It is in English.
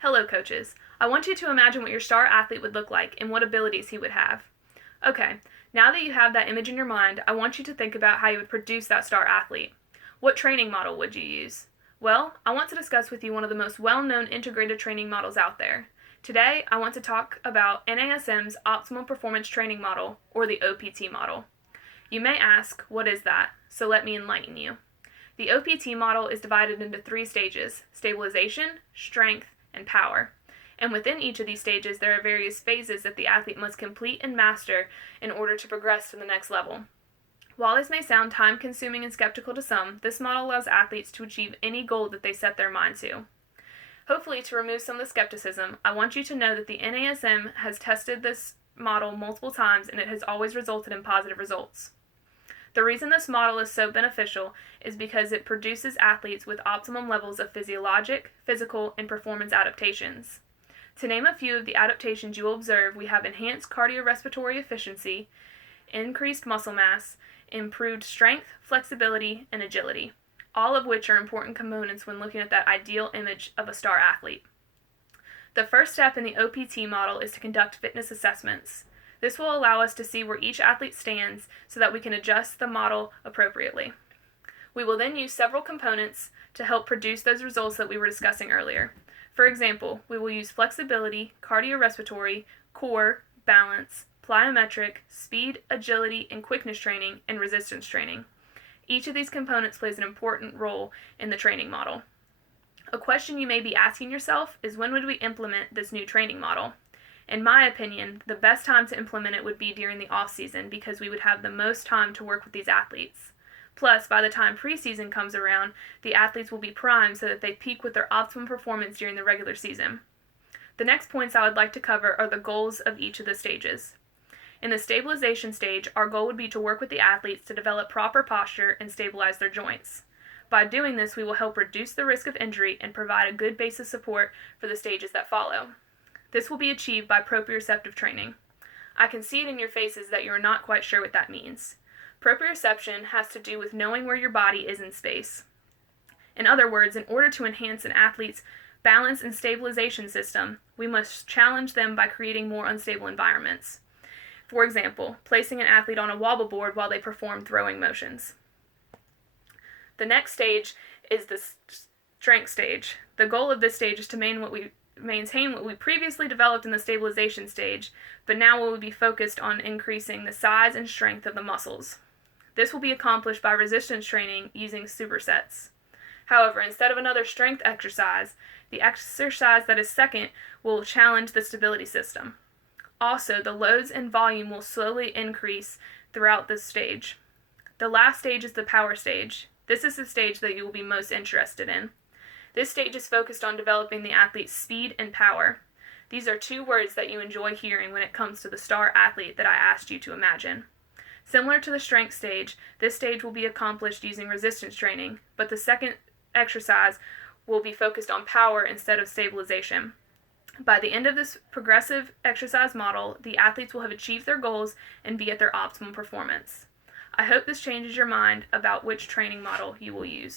Hello, coaches. I want you to imagine what your star athlete would look like and what abilities he would have. Okay, now that you have that image in your mind, I want you to think about how you would produce that star athlete. What training model would you use? Well, I want to discuss with you one of the most well-known integrated training models out there. Today, I want to talk about NASM's Optimum Performance Training Model, or the OPT model. You may ask, what is that? So let me enlighten you. The OPT model is divided into 3 stages: stabilization, strength, and power. And within each of these stages, there are various phases that the athlete must complete and master in order to progress to the next level. While this may sound time-consuming and skeptical to some, this model allows athletes to achieve any goal that they set their mind to. Hopefully, to remove some of the skepticism, I want you to know that the NASM has tested this model multiple times and it has always resulted in positive results. The reason this model is so beneficial is because it produces athletes with optimum levels of physiologic, physical, and performance adaptations. To name a few of the adaptations you will observe, we have enhanced cardiorespiratory efficiency, increased muscle mass, improved strength, flexibility, and agility, all of which are important components when looking at that ideal image of a star athlete. The first step in the OPT model is to conduct fitness assessments. This will allow us to see where each athlete stands so that we can adjust the model appropriately. We will then use several components to help produce those results that we were discussing earlier. For example, we will use flexibility, cardiorespiratory, core, balance, plyometric, speed, agility, and quickness training, and resistance training. Each of these components plays an important role in the training model. A question you may be asking yourself is, when would we implement this new training model? In my opinion, the best time to implement it would be during the off-season because we would have the most time to work with these athletes. Plus, by the time preseason comes around, the athletes will be primed so that they peak with their optimum performance during the regular season. The next points I would like to cover are the goals of each of the stages. In the stabilization stage, our goal would be to work with the athletes to develop proper posture and stabilize their joints. By doing this, we will help reduce the risk of injury and provide a good base of support for the stages that follow. This will be achieved by proprioceptive training. I can see it in your faces that you are not quite sure what that means. Proprioception has to do with knowing where your body is in space. In other words, in order to enhance an athlete's balance and stabilization system, we must challenge them by creating more unstable environments. For example, placing an athlete on a wobble board while they perform throwing motions. The next stage is the strength stage. The goal of this stage is to maintain what we previously developed in the stabilization stage, but now we will be focused on increasing the size and strength of the muscles. This will be accomplished by resistance training using supersets. However, instead of another strength exercise, the exercise that is second will challenge the stability system. Also, the loads and volume will slowly increase throughout this stage. The last stage is the power stage. This is the stage that you will be most interested in. This stage is focused on developing the athlete's speed and power. These are 2 words that you enjoy hearing when it comes to the star athlete that I asked you to imagine. Similar to the strength stage, this stage will be accomplished using resistance training, but the second exercise will be focused on power instead of stabilization. By the end of this progressive exercise model, the athletes will have achieved their goals and be at their optimum performance. I hope this changes your mind about which training model you will use.